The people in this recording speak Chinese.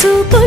చూపులు